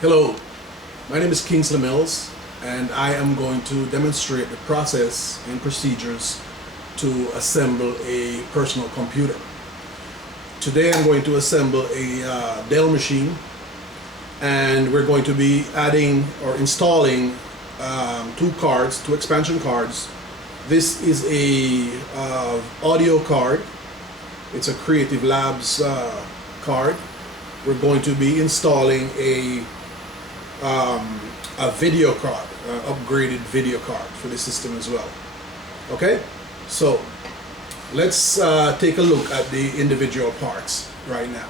Hello, my name is Kingsley Mills, and I am going to demonstrate the process and procedures to assemble a personal computer. Today I'm going to assemble a Dell machine, and we're going to be adding or installing two expansion cards. This is a audio card. It's a Creative Labs card. We're going to be installing a video card, upgraded video card for the system as well. Okay, so let's take a look at the individual parts right now.